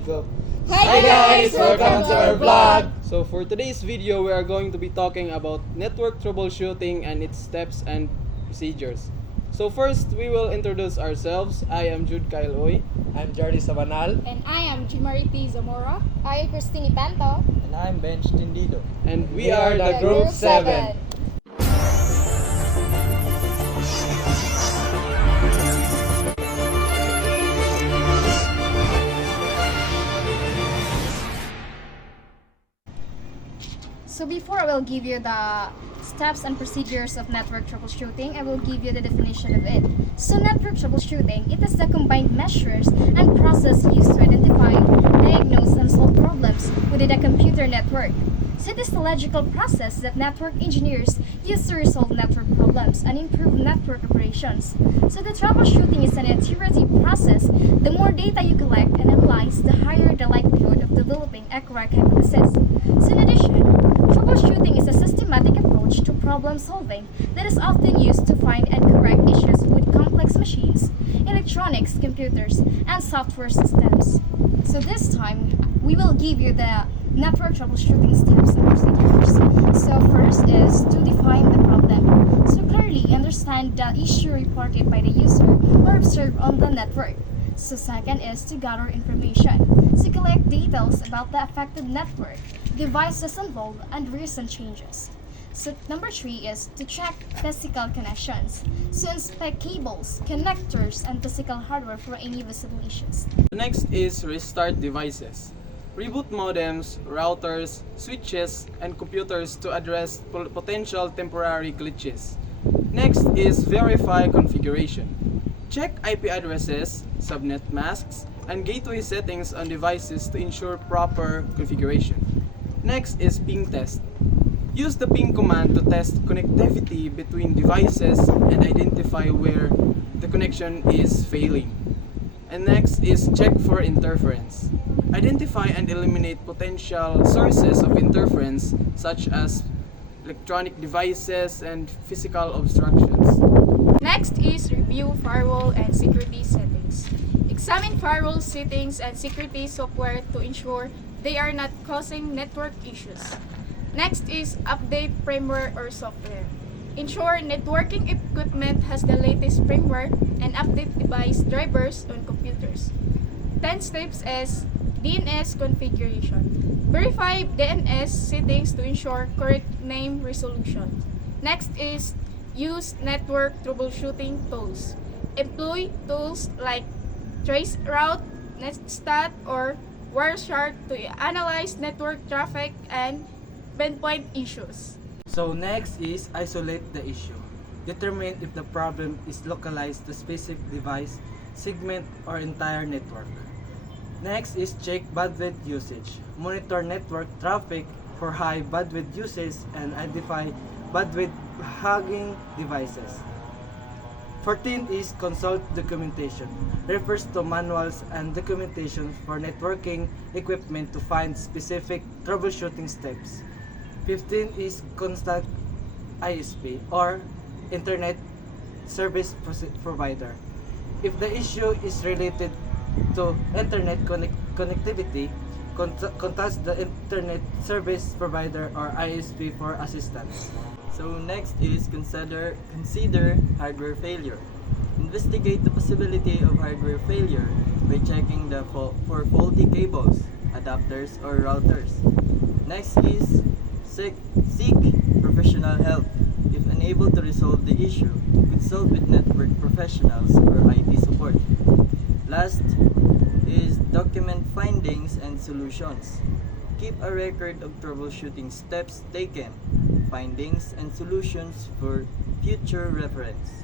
Go. Hi guys! Welcome to our vlog! So for today's video, we are going to be talking about network troubleshooting and its steps and procedures. So first, we will introduce ourselves. I am Jude Khyle V. I'm Jurlie Sabanal. And I am Jemarie Zamora. I am Kristine Ypanto. And I'm Tendido. And we are the Group Group 7. So before I will give you the steps and procedures of network troubleshooting, I will give you the definition of it. So network troubleshooting, it is the combined measures and process used to identify, diagnose, and solve problems within a computer network. So it is the logical process that network engineers use to resolve network problems and improve network operations. So the troubleshooting is an iterative process. The more data you collect and analyze, the higher the likelihood of developing a correct hypothesis. So in addition, troubleshooting is a systematic approach to problem solving that is often used to find and correct issues with complex machines, electronics, computers, and software systems. So this time, we will give you the network troubleshooting steps and procedures. So first is to define the problem. So clearly understand the issue reported by the user or observed on the network. So second is to gather information. So collect details about the affected network, devices involved, and recent changes. So number 3 is to check physical connections. So inspect cables, connectors, and physical hardware for any visible issues. Next is restart devices. Reboot modems, routers, switches, and computers to address potential temporary glitches. Next is verify configuration. Check IP addresses, subnet masks, and gateway settings on devices to ensure proper configuration. Next is ping test. Use the ping command to test connectivity between devices and identify where the connection is failing. And next is check for interference. Identify and eliminate potential sources of interference such as electronic devices and physical obstructions. Next is review firewall and security settings. Examine firewall settings and security software to ensure they are not causing network issues. Next is update firmware or software. Ensure networking equipment has the latest firmware and update device drivers on computers. 10 steps is DNS configuration. Verify DNS settings to ensure correct name resolution. Next is use network troubleshooting tools. Employ tools like traceroute, netstat, or wireshark to analyze network traffic and pinpoint issues. So next is isolate the issue. Determine if the problem is localized to specific device, segment, or entire network. Next is check bandwidth usage. Monitor network traffic for high bandwidth usage and identify bandwidth hogging devices. 14 is consult documentation. Refers to manuals and documentation for networking equipment to find specific troubleshooting steps. 15 is contact ISP or Internet Service Provider. If the issue is related to Internet connectivity, contact the Internet Service Provider or ISP for assistance. So next is consider hardware failure. Investigate the possibility of hardware failure by checking for faulty cables, adapters, or routers. Next is seek professional help. If unable to resolve the issue, consult with network professionals or IT support. Last is document findings and solutions. Keep a record of troubleshooting steps taken, findings, and solutions for future reference.